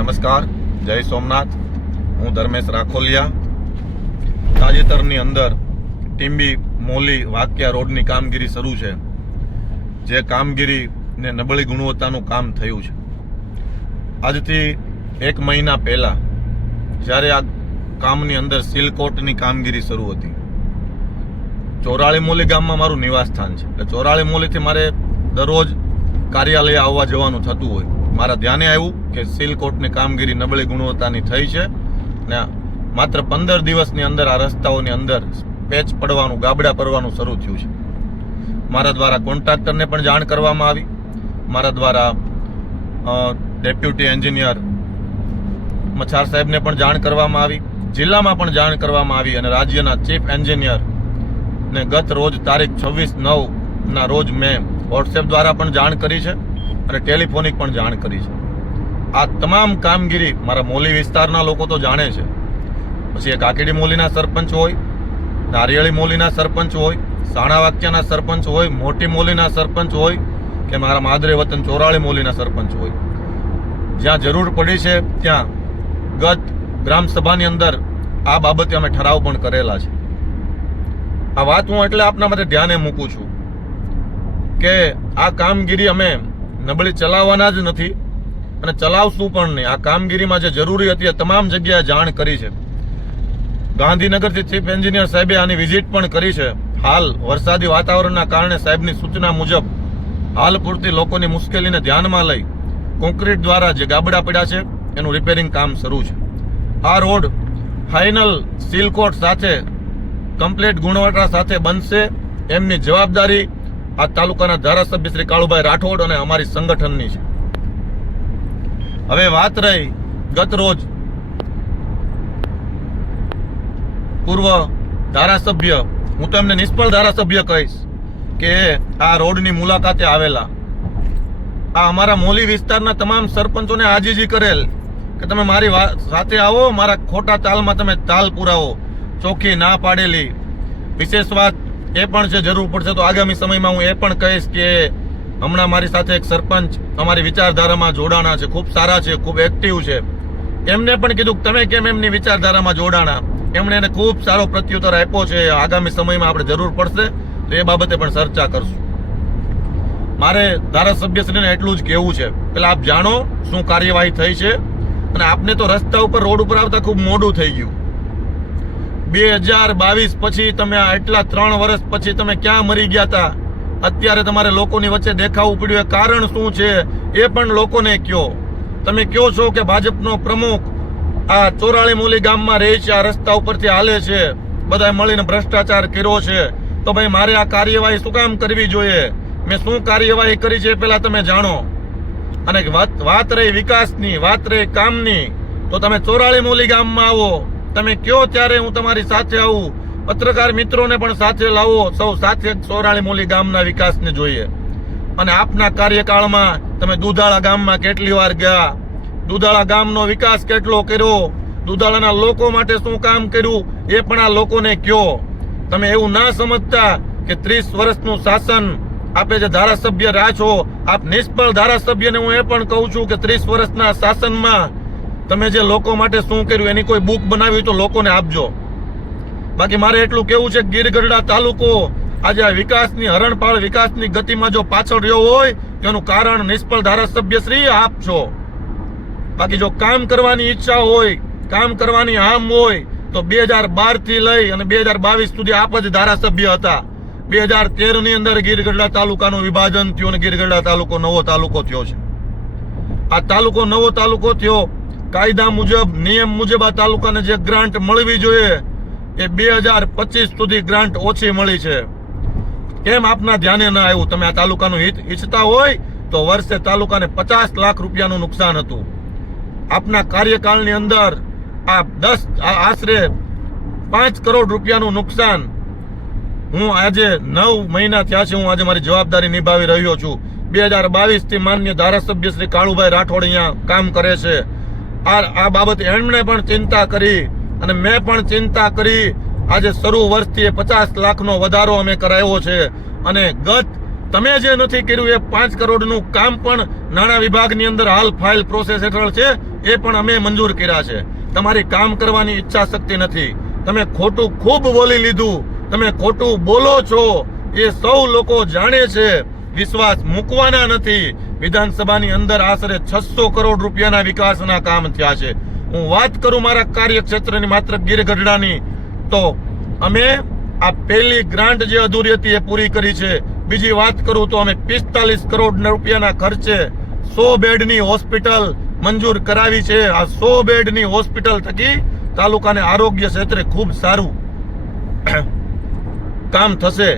નમસ્કાર, જય સોમનાથ. હું ધર્મેશ રાખોલિયા. તાજેતરની અંદર ટીંબી મોલી વાકિયા રોડની કામગીરી શરૂ છે. જે કામગીરીને નબળી ગુણવત્તાનું કામ થયું છે. આજથી 1 મહિના પહેલા જ્યારે આ કામની અંદર સિલકોટની કામગીરી શરૂ હતી, ચોરાળી મોલી ગામમાં મારું નિવાસ સ્થાન છે. એટલે ચોરાળી મોલીથી મારે દરરોજ કાર્યાલય આવવા જવાનું થતું હોય. મારા ધ્યાને આવ્યું કે સિલકોટની કામગીરી નબળી ગુણવત્તાની થઈ છે ને માત્ર 15 દિવસની અંદર આ રસ્તાઓની અંદર પેચ પડવાનું, ગાબડા પડવાનું શરૂ થયું છે. મારા દ્વારા કોન્ટ્રાક્ટરને પણ જાણ કરવામાં આવી, મારા દ્વારા ડેપ્યુટી એન્જિનિયર મચ્છાર સાહેબને પણ જાણ કરવામાં આવી, જિલ્લામાં પણ જાણ કરવામાં આવી અને રાજ્યના ચીફ એન્જિનિયર ને ગત રોજ તારીખ 26/9 રોજ મેં વોટ્સએપ દ્વારા પણ જાણ કરી છે અને ટેલિફોનિક પણ જાણ કરી છે. આ તમામ કામગીરી મારા મોલી વિસ્તારના લોકો તો જાણે છે. પછી એ કાકીડી મોલીના સરપંચ હોય, નારિયેળી મોલીના સરપંચ હોય, સાણા વાક્યાના સરપંચ હોય, મોટી મોલીના સરપંચ હોય કે મારા માદરે વતન ચોરાળી મોલીના સરપંચ હોય, જ્યાં જરૂર પડી છે ત્યાં ગત ગ્રામસભાની અંદર આ બાબતે અમે ઠરાવ પણ કરેલા છે. આ વાત હું એટલે આપના માટે ધ્યાને મૂકું છું કે આ કામગીરી અમે નબળી ચલાવવાના જ નથી અને ચલાવશું પણ નહીં. આ કામગીરીમાં જે જરૂરી હતી એ તમામ જગ્યાએ જાણ કરી છે. ગાંધીનગરથી ચીફ એન્જિનિયર સાહેબે આની વિઝિટ પણ કરી છે. હાલ વરસાદી વાતાવરણના કારણે સાહેબની સૂચના મુજબ હાલ પૂરતી લોકોની મુશ્કેલીને ધ્યાનમાં લઈ કોન્ક્રીટ દ્વારા જે ગાબડા પડ્યા છે એનું રિપેરિંગ કામ શરૂ છે. આ રોડ ફાઇનલ સિલકોટ સાથે કમ્પ્લીટ ગુણવત્તા સાથે બનશે એમની જવાબદારી આ તાલુકાના ધારાસભ્ય શ્રી કાળુભાઈ રાઠોડ અને અમારી સંગઠનની છે. હવે વાત રહી ગત રોજ પૂર્વ ધારાસભ્ય, હું તો એમને નિષ્ફળ ધારાસભ્ય કહીશ, કે આ રોડની મુલાકાતે આવેલા. આ અમારા મોલી વિસ્તારના તમામ સરપંચોને આજીજી કરેલ કે તમે મારી સાથે આવો, મારા ખોટા તાલમાં તમે તાલ પુરાવો. ચોખ્ખી ના પાડેલી. વિશેષ વાત એ પણ છે, જરૂર પડશે તો આગામી સમયમાં હું એ પણ કહીશ કે હમણાં મારી સાથે એક સરપંચ અમારી વિચારધારામાં જોડાણા છે, ખૂબ સારા છે, ખૂબ એક્ટિવ છે. એમને પણ કીધું કે તમે કેમ એમની વિચારધારામાં જોડાણા. એમણે એને ખૂબ સારો પ્રત્યુત્તર આપ્યો છે. આગામી સમયમાં આપણે જરૂર પડશે તો એ બાબતે પણ ચર્ચા કરશું. મારે ધારાસભ્યશ્રીને એટલું જ કહેવું છે, પેલા આપ જાણો શું કાર્યવાહી થઈ છે અને આપને તો રસ્તા ઉપર, રોડ ઉપર આવતા ખૂબ મોડું થઈ ગયું. 2022 પછી તમે એટલા 3 વર્ષ પછી તમે ક્યાં મરી ગયા હતા? અત્યારે તમારે લોકોની વચ્ચે દેખાવું પડ્યું. એ કારણ શું છે એ પણ લોકોને કહો. તમે કહો છો કે ભાજપનો પ્રમુખ આ ચોરાળી મોલી ગામમાં રહે છે, આ રસ્તા ઉપરથી હાલે છે, બધાએ મળીને ભ્રષ્ટાચાર કર્યો છે, તો ભાઈ મારે આ કાર્યવાહી શું કામ કરવી જોઈએ? મેં શું કાર્યવાહી કરી છે પેલા તમે જાણો. અને વાત રહી વિકાસની, વાત રહી કામની, તો તમે ચોરાળી મોલી ગામમાં આવો, તમે કયો ત્યારે હું તમારી સાથે આવું. પત્રકાર મિત્રોને પણ સાથે લાવો, સૌ સાથે ચોરાળી મોલી ગામના વિકાસને જોઈએ. અને આપના કાર્યકાળમાં તમે દુધાળા ગામમાં કેટલી વાર ગયા, દુધાળા ગામનો વિકાસ કેટલો કર્યો, દુધાળાના લોકો માટે શું કામ કર્યું એ પણ આ લોકોને કયો. તમે એવું ના સમજતા કે 30 વર્ષનું શાસન આપે જે ધારાસભ્ય રહ્યા છો, આપ નિષ્ફળ ધારાસભ્યને હું એ પણ કહું છું કે 30 વર્ષના શાસનમાં તમે જે લોકો માટે શું કર્યું એની કોઈ બુક બનાવી તો લોકોને આપજો. બાકી મારે એટલું કેવું છે, ગીરગઢડા તાલુકો આજે આ વિકાસની હરણપાળ વિકાસની ગતિમાં જો પાછળ રહ્યો હોય તેનું કારણ નિષ્ફળ ધારાસભ્ય શ્રી આપ છો. બાકી જો કામ કરવાની ઈચ્છા હોય, કામ કરવાની હામ હોય તો 2012 થી લઈ અને 2022 સુધી આપ જ ધારાસભ્ય હતા. 2013 ની અંદર ગીરગઢડા તાલુકાનું વિભાજન થયું અને ગીરગઢડા તાલુકો નવો તાલુકો થયો છે. આ તાલુકો નવો તાલુકો થયો, કાયદા મુજબ, નિયમ મુજબ આ તાલુકાને જે ગ્રાન્ટ મળવી જોઈએ એ 2025 સુધી ગ્રાન્ટ ઓછી મળી છે. કેમ આપના ધ્યાને ન આવ્યું? તમે આ તાલુકાનું હિત ઈચ્છતા હોય તો વર્ષે તાલુકાને 50 લાખ રૂપિયાનું નુકસાન હતું. આપના કાર્યકાળની અંદર આ આશરે 5 કરોડ રૂપિયાનું નુકસાન. હું આજે 9 મહિના થયા છે, હું આજે મારી જવાબદારી નિભાવી રહ્યો છું. 2022 થી માન્ય ધારાસભ્ય શ્રી કાળુભાઈ રાઠોડ અહીંયા કામ કરે છે. આ બાબતે એમણે પણ ચિંતા કરી અને મેં પણ ચિંતા કરી. આજે શરૂ વર્ષથી 50 લાખનો વધારો અમે કરાવ્યો છે અને ગત તમે જે નથી કર્યું એ 5 કરોડનું કામ પણ નાણાં વિભાગની અંદર હાલ ફાઇલ પ્રોસેસ હેઠળ છે, એ પણ અમે મંજૂર કર્યા છે. તમારી કામ કરવાની ઈચ્છા શક્તિ નથી. તમે ખોટું ખૂબ બોલી લીધું, તમે ખોટું બોલો છો એ સૌ લોકો જાણે છે. વિશ્વાસ મૂકવાના નથી. વિધાનસભાની અંદર આશરે 600 કરોડ રૂપિયાના વિકાસના કામ થયા છે. હું વાત કરું મારા કાર્યક્ષેત્રની માત્ર ગીર ગઢડાની, તો અમે આ પહેલી ગ્રાન્ટ જે અધૂરી હતી એ પૂરી કરી છે. બીજી વાત કરું તો અમે 45 કરોડ રૂપિયાના ખર્ચે 100 બેડની હોસ્પિટલ મંજૂર કરાવી છે. આ 100 બેડની હોસ્પિટલ થકી તાલુકાને આરોગ્ય ક્ષેત્રે ખૂબ સારું કામ થશે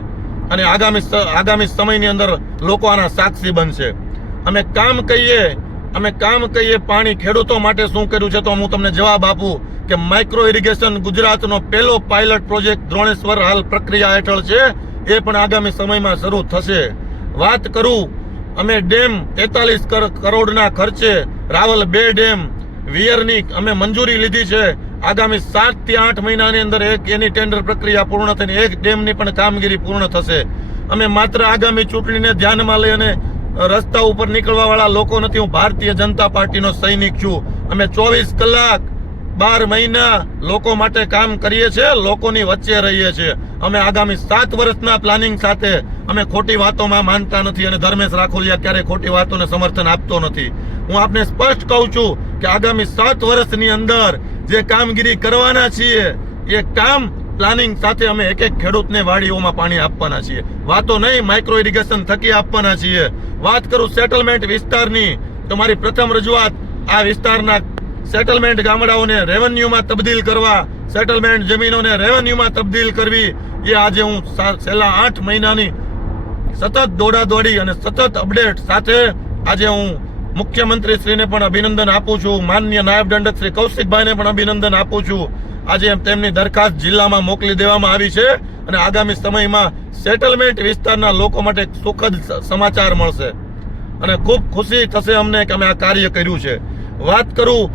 અને આગામી સમયની અંદર લોકો આના સાક્ષી બનશે. અમે કામ કહીએ પાણી ખેડૂતો માટે શું કર્યું છે, તો હું તમને જવાબ આપું કે માઇક્રો ઇરિગેશન ગુજરાતનો પહેલો પાયલટ પ્રોજેક્ટ દ્રોણેશ્વર હાલ પ્રક્રિયા હેઠળ છે, એ પણ આગામી સમયમાં શરૂ થશે. વાત કરું, અમે ડેમ 43 કરોડના ખર્ચે રાવલ 2 ડેમ વિયરની અમે મંજૂરી લીધી છે. આગામી 7 થી 8 મહિનાની અંદર એની ટેન્ડર પ્રક્રિયા પૂર્ણ થઈને એક ડેમની પણ કામગીરી પૂર્ણ થશે. અમે માત્ર આગામી ચૂંટણીને ધ્યાનમાં લઈ અને રસ્તા ઉપર નીકળવા વાળા લોકો નથી. હું ભારતીય જનતા પાર્ટીનો સૈનિક છું. અમે 24 કલાક 12 મહિના લોકો માટે કામ કરીએ છીએ, લોકોની વચ્ચે રહીએ છીએ. અમે આગામી 7 વર્ષના પ્લાનિંગ સાથે અમે ખોટી વાતોમાં માનતા નથી અને ધર્મેશ રાખોલિયા ક્યારેય ખોટી વાતોને સમર્થન આપતો નથી. હું આપને સ્પષ્ટ કહું છું કે આગામી 7 વર્ષની અંદર જે કામગીરી કરવાના છીએ એ કામ પ્લાનિંગ સાથે અમે એક ખેડૂતને વાડીઓમાં પાણી આપવાના છીએ. વાતો નહીં, માઇક્રો ઇરિગેશન થકી આપવાના છીએ. વાત કરું સેટલમેન્ટ વિસ્તારની, તો મારી પ્રથમ રજૂઆત આ વિસ્તારના સેટલમેન્ટ ગામડાઓને રેવન્યુમાં તબદીલ કરવા, સેટલમેન્ટ જમીનોને રેવન્યુમાં તબદીલ કરવી, એ આજે હું છેલ્લા 8 મહિનાની સતત દોડાદોડી અને સતત અપડેટ સાથે આજે હું મુખ્યમંત્રી શ્રીને પણ અભિનંદન આપું છું. માનનીય નાયબ દંડક શ્રી કૌશિકભાઈને પણ અભિનંદન આપું છું. આજે તેમની દરખાસ્ત જિલ્લામાં મોકલી દેવામાં આવી છે અને આગામી સમયમાં સેટલમેન્ટ વિસ્તારના લોકો માટે સુખદ સમાચાર મળશે અને ખૂબ ખુશી થશે અમને કે અમે આ કાર્ય કર્યું છે. વાત કરું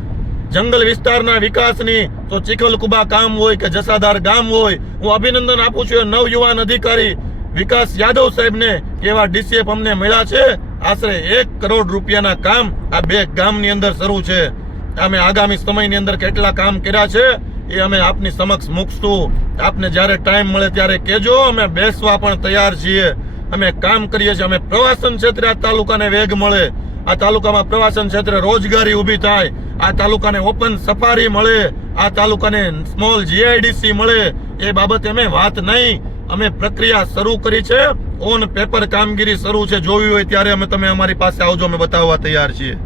જંગલ વિસ્તારના વિકાસની, તો ચીખલકુબા ગામ હોય કે જસાધાર ગામ હોય, હું અભિનંદન આપું છું નવયુવાન અધિકારી વિકાસ યાદવ સાહેબને કે એવા ડીસીએફ અમને મળ્યા છે. આશરે 1 કરોડ રૂપિયાના કામ આ 2 ગામની અંદર શરૂ છે. અમે આગામી સમયની અંદર કેટલા કામ કર્યા છે એ અમે આપની સમક્ષ મૂકશું. આપને જ્યારે ટાઈમ મળે ત્યારે કહેજો, અમે બેસવા પણ તૈયાર છીએ. અમે કામ કરીએ છીએ. અમે પ્રવાસન ક્ષેત્રે આ તાલુકાને વેગ મળે, આ તાલુકામાં પ્રવાસન ક્ષેત્રે રોજગારી ઊભી થાય, આ તાલુકાને ઓપન સફારી મળે, આ તાલુકાને સ્મોલ જીઆઈડીસી મળે, એ બાબતે અમે વાત નહીં, અમે પ્રક્રિયા શરૂ કરી છે. ઓન પેપર કામગીરી શરૂ છે. જોવી હોય ત્યારે તમે અમારી પાસે આવજો, અમે બતાવવા તૈયાર છીએ.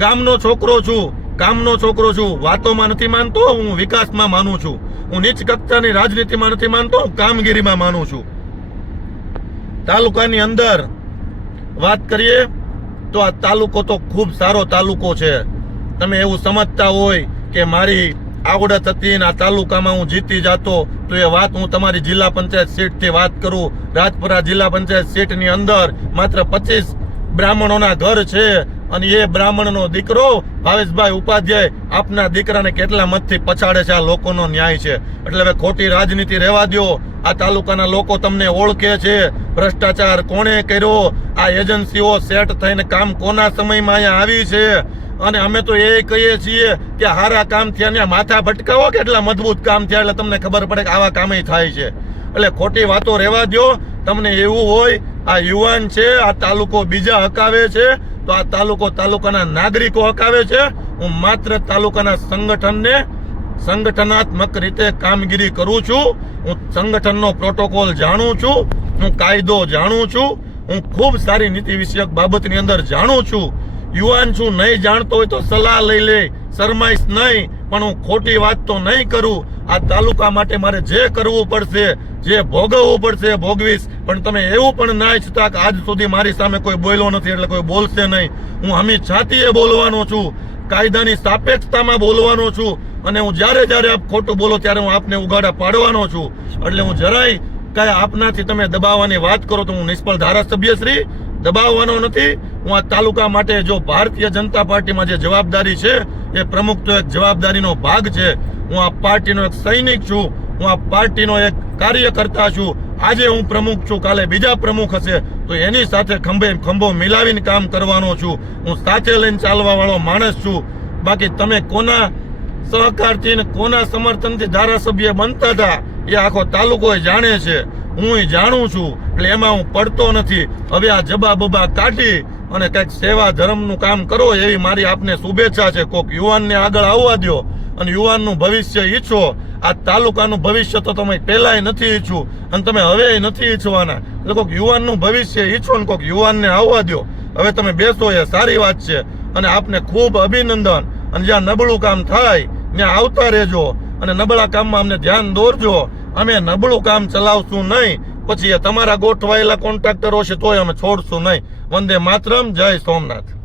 ગામનો છોકરો છું, કામનો છોકરો છું. વાતોમાં નથી માનતો, હું વિકાસમાં માનું છું. હું નીચ કક્ષાની રાજનીતિમાં નથી માનતો, હું કામગીરીમાં માનું છું. તાલુકાની અંદર વાત કરીએ તો આ તાલુકો તો ખૂબ સારો તાલુકો છે. તમે એવું સમજતા હોય કે મારી આવડત હતી ને આ તાલુકામાં હું જીતી જાતો, તો એ વાત હું તમારી જિલ્લા પંચાયત સીટથી વાત કરું. રાજપુરા જિલ્લા પંચાયત સીટની અંદર માત્ર 25 બ્રાહ્મણોના ઘર છે અને એ બ્રાહ્મણનો દીકરો ભાવેશભાઈ ઉપાધ્યાય આપના દીકરાને કેટલા મતથી પછાડે છે. આ લોકોનો ન્યાય છે. એટલે હવે ખોટી રાજનીતિ રહેવા દો. આ તાલુકાના લોકો તમને ઓળખે છે. ભ્રષ્ટાચાર કોણે કર્યો, આ એજન્સીઓ સેટ થઈને કામ કોના સમયમાં અહીંયા આવી છે. અને અમે તો એ કહીએ છીએ કે હારા કામ થયા ને માથા ભટકાવો કેટલા મજબૂત કામ થયા, એટલે તમને ખબર પડે કે આવા કામ થાય છે. એટલે ખોટી વાતો રહેવા દો. તમને એવું હોય આ યુવાન છે, આ તાલુકો બીજા હકાવે છે, તો આ તાલુકાના નાગરિકો હકાવે છે. હું માત્ર તાલુકાના સંગઠનાત્મક રીતે કામગીરી કરું છું. હું સંગઠનનો પ્રોટોકોલ જાણું છું, હું કાયદો જાણું છું, હું ખૂબ સારી નીતિ વિષયક બાબતની અંદર જાણું છું. યુવાન છું, નહીં જાણતો હોય તો સલાહ લઈ લે, શરમાઈશ નહીં, પણ હું ખોટી વાત તો નહીં કરું. આ તાલુકા માટે મારે જે કરવું પડશે, જે ભોગવવું પડશે ભોગવીશ. પણ તમે એવું પણ ના ઈચ્છતા કે આજ સુધી મારી સામે કોઈ બોલ્યો નથી એટલે કોઈ બોલશે નહીં. હું હમી છાતીએ બોલવાનો છું, કાયદાની સાપેક્ષતામાં બોલવાનો છું અને હું જ્યારે આપ ખોટું બોલો ત્યારે હું આપને ઉગાડા પાડવાનો છું. એટલે હું જરાય કાંઈ આપનાથી તમે દબાવવાની વાત કરો તો હું નિષ્ફળ ધારાસભ્ય શ્રી દબાવવાનો નથી. હું આ તાલુકા માટે જો ભારતીય જનતા પાર્ટીમાં જે જવાબદારી છે એ પ્રમુખ તો એક જવાબદારીનો ભાગ છે. હું આ પાર્ટીનો એક સૈનિક છું, હું આ પાર્ટીનો એક કાર્યકર્તા છું. આજે હું પ્રમુખ છું, કાલે બીજા પ્રમુખ હશે તો એની સાથે ખંભો મિલાવીને કામ કરવાનો છું. હું સાથે લઈને ચાલવા વાળો માણસ છું. બાકી તમે કોના સહકારથી ને કોના સમર્થનથી ધારાસભ્ય બનતા હતા એ આખો તાલુકો જાણે છે, હું જાણું છું. એટલે એમાં હું પડતો નથી. હવે આ જબા બબા કાઢી અને કંઈક સેવા ધર્મનું કામ કરો એવી મારી આપને શુભેચ્છા છે. કોક યુવાનને આગળ આવવા દો અને યુવાનનું ભવિષ્ય ઈચ્છો. આ તાલુકાનું ભવિષ્ય તો તમે પહેલાય નથી ઈચ્છું અને તમે હવે નથી ઈચ્છવાના. એટલે કોઈક યુવાનનું ભવિષ્ય ઈચ્છો ને કોઈક યુવાનને આવવા દો. હવે તમે બેસો એ સારી વાત છે અને આપને ખૂબ અભિનંદન. અને જ્યાં નબળું કામ થાય ત્યાં આવતા રહેજો અને નબળા કામમાં અમને ધ્યાન દોરજો. અમે નબળું કામ ચલાવશું નહીં, પછી એ તમારા ગોઠવાયેલા કોન્ટ્રાક્ટરો છે તોય અમે છોડશું નહીં. વંદે માતરમ, જય સોમનાથ.